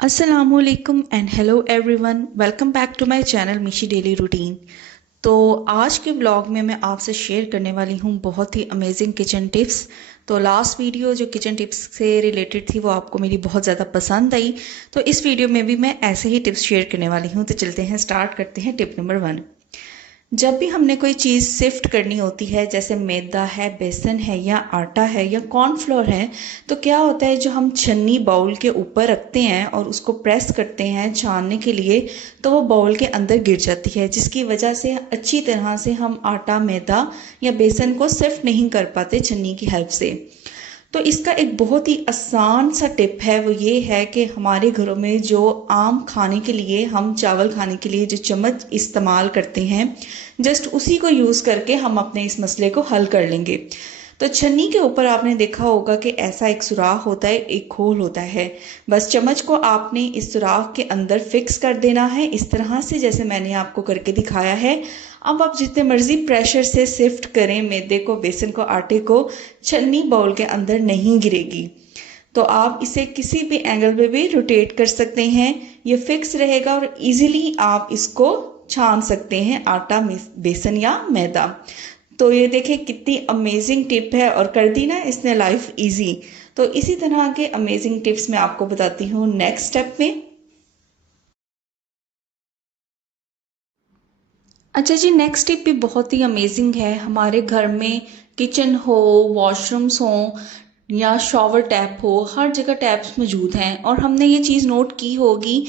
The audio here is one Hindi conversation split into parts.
असलकुम and hello everyone, welcome back to my channel Mishi daily routine. तो आज के ब्लॉग में मैं आपसे शेयर करने वाली हूँ बहुत ही अमेजिंग किचन टिप्स। तो लास्ट वीडियो जो किचन टिप्स से रिलेटेड थी वो आपको मेरी बहुत ज़्यादा पसंद आई। तो इस वीडियो में भी मैं ऐसे ही टिप्स शेयर करने वाली हूँ। तो चलते हैं, स्टार्ट करते हैं। Tip number 1। जब भी हमने कोई चीज़ सिफ्ट करनी होती है, जैसे मैदा है, बेसन है, या आटा है, या कॉर्नफ्लोर है, तो क्या होता है, जो हम छन्नी बाउल के ऊपर रखते हैं और उसको प्रेस करते हैं छानने के लिए, तो वो बाउल के अंदर गिर जाती है, जिसकी वजह से अच्छी तरह से हम आटा, मैदा या बेसन को सिफ्ट नहीं कर पाते छन्नी की हेल्प से। तो इसका एक बहुत ही आसान सा टिप है, वो ये है कि हमारे घरों में जो आम खाने के लिए, हम चावल खाने के लिए जो चम्मच इस्तेमाल करते हैं, जस्ट उसी को यूज़ करके हम अपने इस मसले को हल कर लेंगे। तो छन्नी के ऊपर आपने देखा होगा कि ऐसा एक सुराख होता है, एक खोल होता है। बस चम्मच को आपने इस सुराख के अंदर फिक्स कर देना है, इस तरह से जैसे मैंने आपको करके दिखाया है। अब आप जितने मर्जी प्रेशर से सिफ्ट करें मैदे को, बेसन को, आटे को, छन्नी बाउल के अंदर नहीं गिरेगी। तो आप इसे किसी भी एंगल पे भी रोटेट कर सकते हैं, ये फिक्स रहेगा और इजीली आप इसको छान सकते हैं, आटा, बेसन या मैदा। तो ये देखें कितनी अमेजिंग टिप है, और कर दी ना इसने लाइफ इजी। तो इसी तरह के अमेजिंग टिप्स मैं आपको बताती हूँ नेक्स्ट स्टेप में। अच्छा जी, नेक्स्ट टिप भी बहुत ही अमेजिंग है। हमारे घर में किचन हो, वॉशरूम्स हो या शॉवर टैप हो, हर जगह टैप्स मौजूद हैं, और हमने ये चीज़ नोट की होगी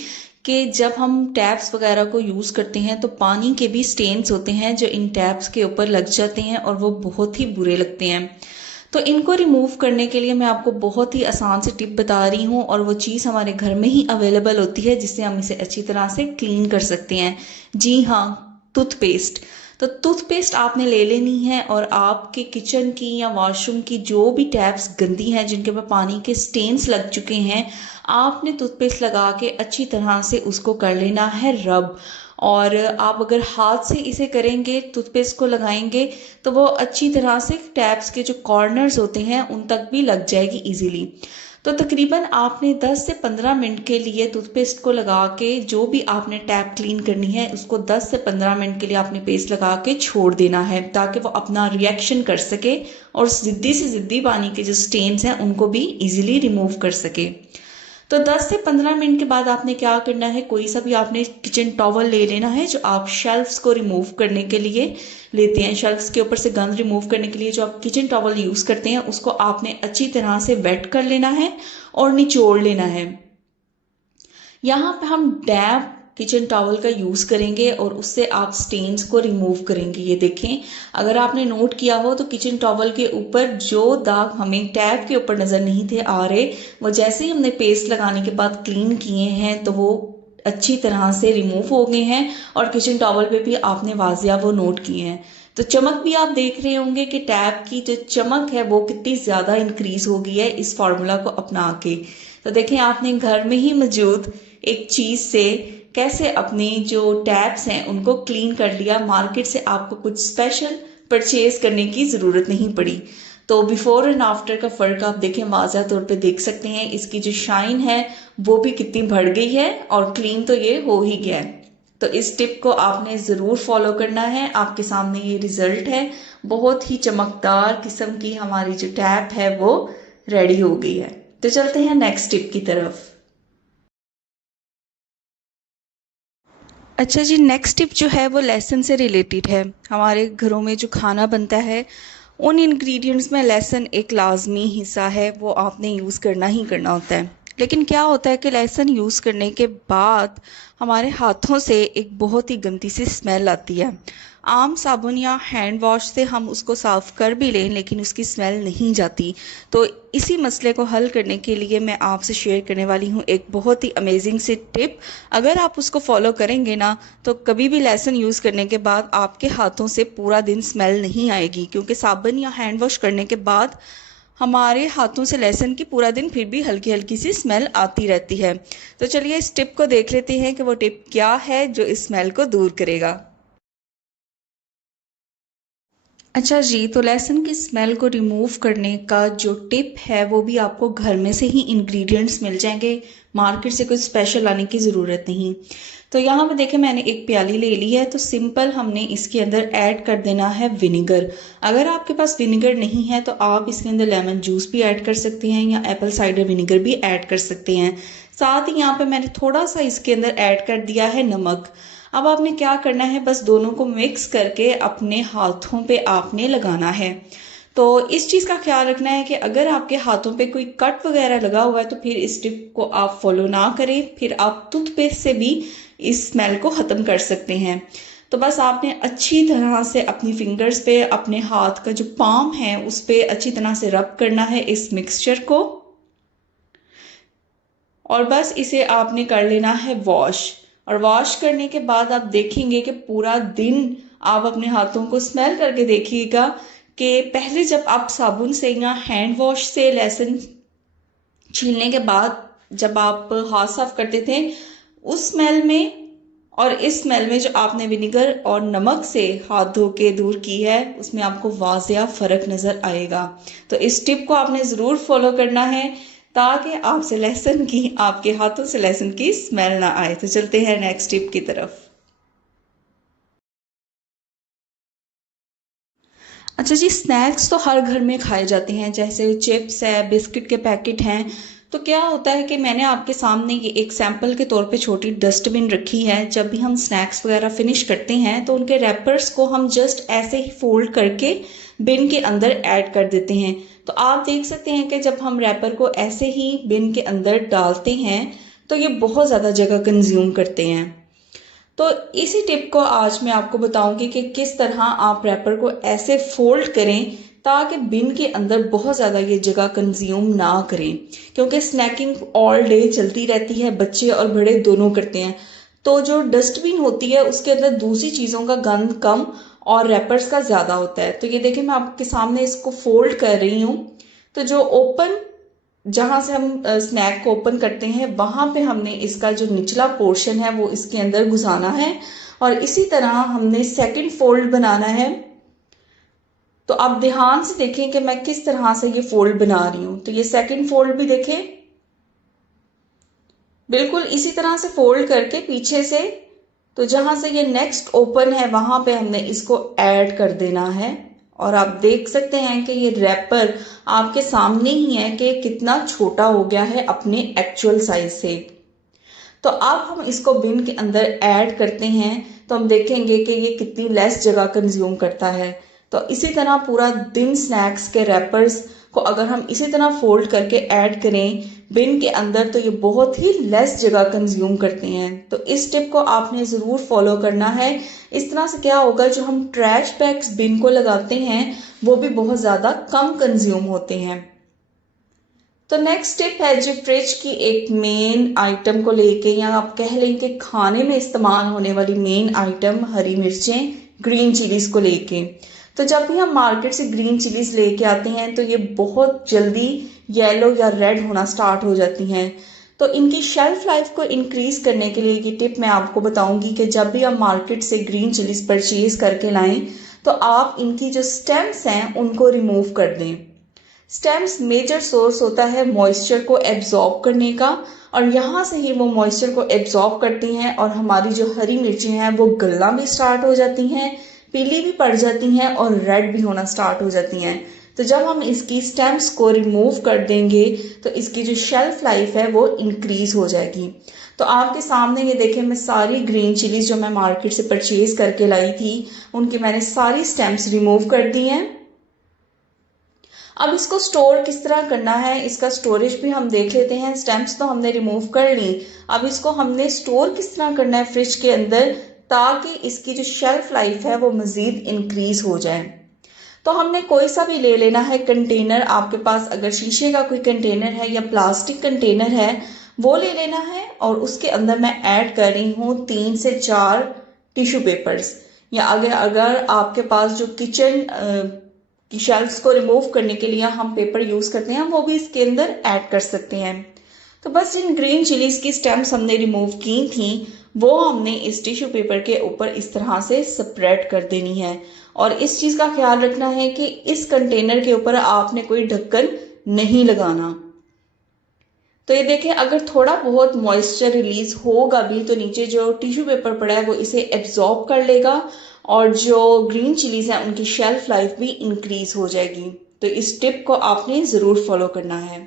कि जब हम टैप्स वगैरह को यूज़ करते हैं तो पानी के भी स्टेन्स होते हैं जो इन टैप्स के ऊपर लग जाते हैं, और वो बहुत ही बुरे लगते हैं। तो इनको रिमूव करने के लिए मैं आपको बहुत ही आसान से टिप बता रही हूँ, और वो चीज़ हमारे घर में ही अवेलेबल होती है, जिससे हम इसे अच्छी तरह से क्लीन कर सकते हैं। जी हाँ, टूथपेस्ट। तो टूथपेस्ट आपने ले लेनी है, और आपके किचन की या वॉशरूम की जो भी टैप्स गंदी हैं, जिनके ऊपर पानी के स्टेन्स लग चुके हैं, आपने टूथपेस्ट लगा के अच्छी तरह से उसको कर लेना है रब। और आप अगर हाथ से इसे करेंगे, टूथपेस्ट को लगाएंगे, तो वो अच्छी तरह से टैप्स के जो कॉर्नर्स होते हैं उन तक भी लग जाएगी इजीली। तो तकरीबन आपने 10 से 15 मिनट के लिए टूथपेस्ट को लगा के, जो भी आपने टैप क्लीन करनी है उसको 10 से 15 मिनट के लिए आपने पेस्ट लगा के छोड़ देना है, ताकि वो अपना रिएक्शन कर सके और ज़िद्दी से ज़िद्दी पानी के जो स्टेन्स हैं उनको भी इजीली रिमूव कर सके। तो 10 से 15 मिनट के बाद आपने क्या करना है, कोई सा भी आपने किचन टॉवल ले लेना है, जो आप शेल्फ्स को रिमूव करने के लिए लेते हैं। शेल्फ्स के ऊपर से गंद रिमूव करने के लिए जो आप किचन टॉवल यूज़ करते हैं, उसको आपने अच्छी तरह से वेट कर लेना है और निचोड़ लेना है। यहाँ पे हम डैम्प किचन टॉवल का यूज़ करेंगे और उससे आप स्टेन्स को रिमूव करेंगे। ये देखें, अगर आपने नोट किया हो तो किचन टॉवल के ऊपर जो दाग हमें टैप के ऊपर नज़र नहीं थे आ रहे, वो जैसे ही हमने पेस्ट लगाने के बाद क्लीन किए हैं तो वो अच्छी तरह से रिमूव हो गए हैं, और किचन टॉवल पे भी आपने वाजिया वो नोट किए हैं। तो चमक भी आप देख रहे होंगे कि टैप की जो चमक है वो कितनी ज़्यादा इंक्रीज हो गई है इस फार्मूला को अपना के। तो देखें, आपने घर में ही मौजूद एक चीज़ से कैसे अपने जो टैप्स हैं उनको क्लीन कर लिया। मार्केट से आपको कुछ स्पेशल परचेज करने की ज़रूरत नहीं पड़ी। तो बिफोर एंड आफ्टर का फ़र्क आप देखें, वाज़ा तौर पे देख सकते हैं। इसकी जो शाइन है वो भी कितनी बढ़ गई है, और क्लीन तो ये हो ही गया है। तो इस टिप को आपने ज़रूर फॉलो करना है। आपके सामने ये रिजल्ट है, बहुत ही चमकदार किस्म की हमारी जो टैप है वो रेडी हो गई है। तो चलते हैं नेक्स्ट टिप की तरफ। अच्छा जी, नेक्स्ट टिप जो है वो लहसुन से रिलेटेड है। हमारे घरों में जो खाना बनता है उन इंग्रेडिएंट्स में लहसुन एक लाजमी हिस्सा है, वो आपने यूज़ करना ही करना होता है। लेकिन क्या होता है कि लहसुन यूज़ करने के बाद हमारे हाथों से एक बहुत ही गंदी सी स्मेल आती है। आम साबुन या हैंड वॉश से हम उसको साफ़ कर भी लें, लेकिन उसकी स्मेल नहीं जाती। तो इसी मसले को हल करने के लिए मैं आपसे शेयर करने वाली हूँ एक बहुत ही अमेजिंग सी टिप। अगर आप उसको फॉलो करेंगे ना, तो कभी भी लहसुन यूज़ करने के बाद आपके हाथों से पूरा दिन स्मेल नहीं आएगी, क्योंकि साबुन या हैंड वॉश करने के बाद हमारे हाथों से लहसुन की पूरा दिन फिर भी हल्की हल्की सी स्मेल आती रहती है। तो चलिए इस टिप को देख लेते हैं कि वो टिप क्या है जो इस स्मेल को दूर करेगा। अच्छा जी, तो लहसुन की स्मेल को रिमूव करने का जो टिप है वो भी आपको घर में से ही इंग्रेडिएंट्स मिल जाएंगे। मार्केट से कुछ स्पेशल लाने की ज़रूरत नहीं। तो यहाँ पे देखें मैंने एक प्याली ले ली है, तो सिंपल हमने इसके अंदर ऐड कर देना है विनेगर। अगर आपके पास विनेगर नहीं है तो आप इसके अंदर लेमन जूस भी ऐड कर सकते हैं या एप्पल साइडर विनेगर भी ऐड कर सकते हैं। साथ ही यहाँ पे मैंने थोड़ा सा इसके अंदर ऐड कर दिया है नमक। अब आपने क्या करना है, बस दोनों को मिक्स करके अपने हाथों पे आपने लगाना है। तो इस चीज़ का ख्याल रखना है कि अगर आपके हाथों पे कोई कट वगैरह लगा हुआ है तो फिर इस टिप को आप फॉलो ना करें, फिर आप टूथपेस्ट से भी इस स्मेल को ख़त्म कर सकते हैं। तो बस आपने अच्छी तरह से अपनी फिंगर्स पे, अपने हाथ का जो पाम है उस पे अच्छी तरह से रब करना है इस मिक्सचर को, और बस इसे आपने कर लेना है वॉश। और वॉश करने के बाद आप देखेंगे कि पूरा दिन आप अपने हाथों को स्मेल करके देखिएगा कि पहले जब आप साबुन से या हैंड वॉश से लहसुन छीलने के बाद जब आप हाथ साफ करते थे, उस स्मेल में और इस स्मेल में जो आपने विनेगर और नमक से हाथ धो के दूर की है, उसमें आपको वाज़िया फ़र्क नज़र आएगा। तो इस टिप को आपने ज़रूर फॉलो करना है ताकि आपके हाथों से लहसुन की स्मेल ना आए। तो चलते हैं नेक्स्ट टिप की तरफ। अच्छा जी, स्नैक्स तो हर घर में खाए जाते हैं, जैसे चिप्स है, बिस्किट के पैकेट हैं। तो क्या होता है कि मैंने आपके सामने ये एक सैंपल के तौर पे छोटी डस्टबिन रखी है। जब भी हम स्नैक्स वगैरह फिनिश करते हैं तो उनके रैपर्स को हम जस्ट ऐसे ही फोल्ड करके बिन के अंदर ऐड कर देते हैं। तो आप देख सकते हैं कि जब हम रैपर को ऐसे ही बिन के अंदर डालते हैं तो ये बहुत ज़्यादा जगह कंज्यूम करते हैं। तो इसी टिप को आज मैं आपको बताऊंगी कि किस तरह आप रैपर को ऐसे फोल्ड करें ताकि बिन के अंदर बहुत ज़्यादा ये जगह कंज्यूम ना करें, क्योंकि स्नैकिंग ऑल डे चलती रहती है, बच्चे और बड़े दोनों करते हैं। तो जो डस्टबिन होती है उसके अंदर दूसरी चीज़ों का गंद कम और रैपर्स का ज़्यादा होता है। तो ये देखिए मैं आपके सामने इसको फोल्ड कर रही हूँ। तो जो ओपन, जहां से हम स्नैक को ओपन करते हैं वहां पे हमने इसका जो निचला पोर्शन है वो इसके अंदर घुसाना है, और इसी तरह हमने सेकंड फोल्ड बनाना है। तो आप ध्यान से देखें कि मैं किस तरह से ये फोल्ड बना रही हूं। तो ये सेकंड फोल्ड भी देखें, बिल्कुल इसी तरह से फोल्ड करके पीछे से, तो जहां से ये नेक्स्ट ओपन है वहां पे हमने इसको ऐड कर देना है। और आप देख सकते हैं कि ये रैपर आपके सामने ही है कि कितना छोटा हो गया है अपने एक्चुअल साइज से। तो अब हम इसको बिन के अंदर ऐड करते हैं तो हम देखेंगे कि ये कितनी लेस जगह कंज्यूम करता है। तो इसी तरह पूरा दिन स्नैक्स के रैपर्स को अगर हम इसी तरह फोल्ड करके ऐड करें बिन के अंदर तो ये बहुत ही लेस जगह कंज्यूम करते हैं। तो इस टिप को आपने ज़रूर फॉलो करना है। इस तरह से क्या होगा, जो हम ट्रैश बैग्स बिन को लगाते हैं वो भी बहुत ज़्यादा कम कंज्यूम होते हैं। तो नेक्स्ट टिप है जी फ्रिज की एक मेन आइटम को लेके, या आप कह लें कि खाने में इस्तेमाल होने वाली मेन आइटम हरी मिर्चें, ग्रीन चिलीज को लेके। तो जब भी हम मार्केट से ग्रीन चिलीज लेके आते हैं तो ये बहुत जल्दी येलो या रेड होना स्टार्ट हो जाती हैं। तो इनकी शेल्फ लाइफ को इंक्रीज करने के लिए ये टिप मैं आपको बताऊंगी कि जब भी आप मार्केट से ग्रीन चिलीज परचेज करके लाएं तो आप इनकी जो स्टेम्स हैं उनको रिमूव कर दें। स्टेम्स मेजर सोर्स होता है मॉइस्चर को एब्जॉर्ब करने का, और यहाँ से ही वो मॉइस्चर को एब्जॉर्ब करती हैं और हमारी जो हरी मिर्चें हैं वो गलना भी स्टार्ट हो जाती हैं, पीली भी पड़ जाती हैं और रेड भी होना स्टार्ट हो जाती हैं। तो जब हम इसकी स्टेम्स को रिमूव कर देंगे तो इसकी जो शेल्फ लाइफ है वो इंक्रीज हो जाएगी। तो आपके सामने ये देखें, मैं सारी ग्रीन चिलीज जो मैं मार्केट से परचेज करके लाई थी उनकी मैंने सारी स्टेम्स रिमूव कर दी हैं। अब इसको स्टोर किस तरह करना है, इसका स्टोरेज भी हम देख लेते हैं। स्टेम्प्स तो हमने रिमूव कर ली, अब इसको हमने स्टोर किस तरह करना है फ्रिज के अंदर ताकि इसकी जो शेल्फ लाइफ है वो मजीद इंक्रीज हो जाए। तो हमने कोई सा भी ले लेना है कंटेनर, आपके पास अगर शीशे का कोई कंटेनर है या प्लास्टिक कंटेनर है वो ले लेना है, और उसके अंदर मैं ऐड कर रही हूँ 3 से 4 टिश्यू पेपर्स, या अगर आपके पास जो किचन की शेल्फ्स को रिमूव करने के लिए हम पेपर यूज करते हैं वो भी इसके अंदर ऐड कर सकते हैं। तो बस जिन ग्रीन चिलीज की स्टेम्स हमने रिमूव की थी वो हमने इस टिश्यू पेपर के ऊपर इस तरह से स्प्रेड कर देनी है, और इस चीज का ख्याल रखना है कि इस कंटेनर के ऊपर आपने कोई ढक्कन नहीं लगाना। तो ये देखें, अगर थोड़ा बहुत मॉइस्चर रिलीज होगा भी तो नीचे जो टिश्यू पेपर पड़ा है वो इसे एब्जॉर्ब कर लेगा और जो ग्रीन चिलीज हैं उनकी शेल्फ लाइफ भी इंक्रीज हो जाएगी। तो इस टिप को आपने ज़रूर फॉलो करना है।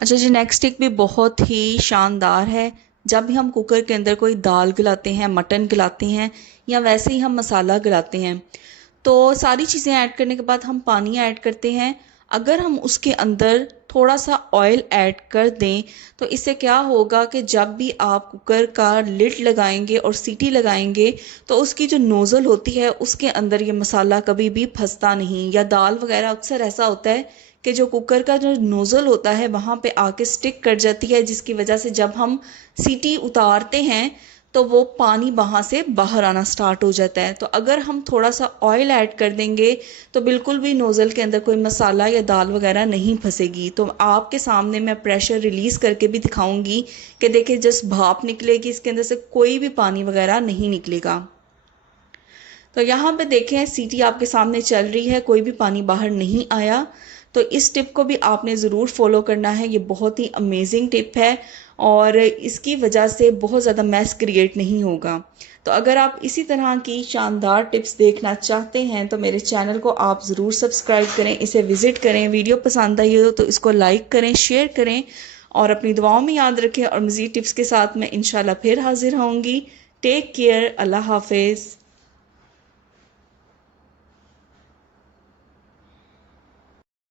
अच्छा जी, नेक्स्ट टिप भी बहुत ही शानदार है। जब भी हम कुकर के अंदर कोई दाल गलाते हैं, मटन गलाते हैं या वैसे ही हम मसाला गलाते हैं, तो सारी चीज़ें ऐड करने के बाद हम पानी ऐड करते हैं। अगर हम उसके अंदर थोड़ा सा ऑयल ऐड कर दें तो इससे क्या होगा कि जब भी आप कुकर का लिड लगाएंगे और सीटी लगाएंगे तो उसकी जो नोज़ल होती है उसके अंदर ये मसाला कभी भी फंसता नहीं। या दाल वगैरह अक्सर ऐसा होता है कि जो कुकर का जो नोज़ल होता है वहाँ पे आके स्टिक कर जाती है, जिसकी वजह से जब हम सीटी उतारते हैं तो वो पानी वहाँ से बाहर आना स्टार्ट हो जाता है। तो अगर हम थोड़ा सा ऑयल ऐड कर देंगे तो बिल्कुल भी नोज़ल के अंदर कोई मसाला या दाल वगैरह नहीं फंसेगी। तो आपके सामने मैं प्रेशर रिलीज़ करके भी दिखाऊंगी कि देखिए जस्ट भाप निकलेगी, इसके अंदर से कोई भी पानी वगैरह नहीं निकलेगा। तो यहाँ पे देखें सीटी आपके सामने चल रही है, कोई भी पानी बाहर नहीं आया। तो इस टिप को भी आपने ज़रूर फॉलो करना है, ये बहुत ही अमेजिंग टिप है और इसकी वजह से बहुत ज़्यादा मैस क्रिएट नहीं होगा। तो अगर आप इसी तरह की शानदार टिप्स देखना चाहते हैं तो मेरे चैनल को आप ज़रूर सब्सक्राइब करें, इसे विज़िट करें। वीडियो पसंद आई हो तो इसको लाइक करें, शेयर करें और अपनी दुआओं में याद रखें। और मज़ीद टिप्स के साथ मैं इंशाल्लाह फिर हाजिर होंगी। टेक केयर, अल्लाह हाफिज़।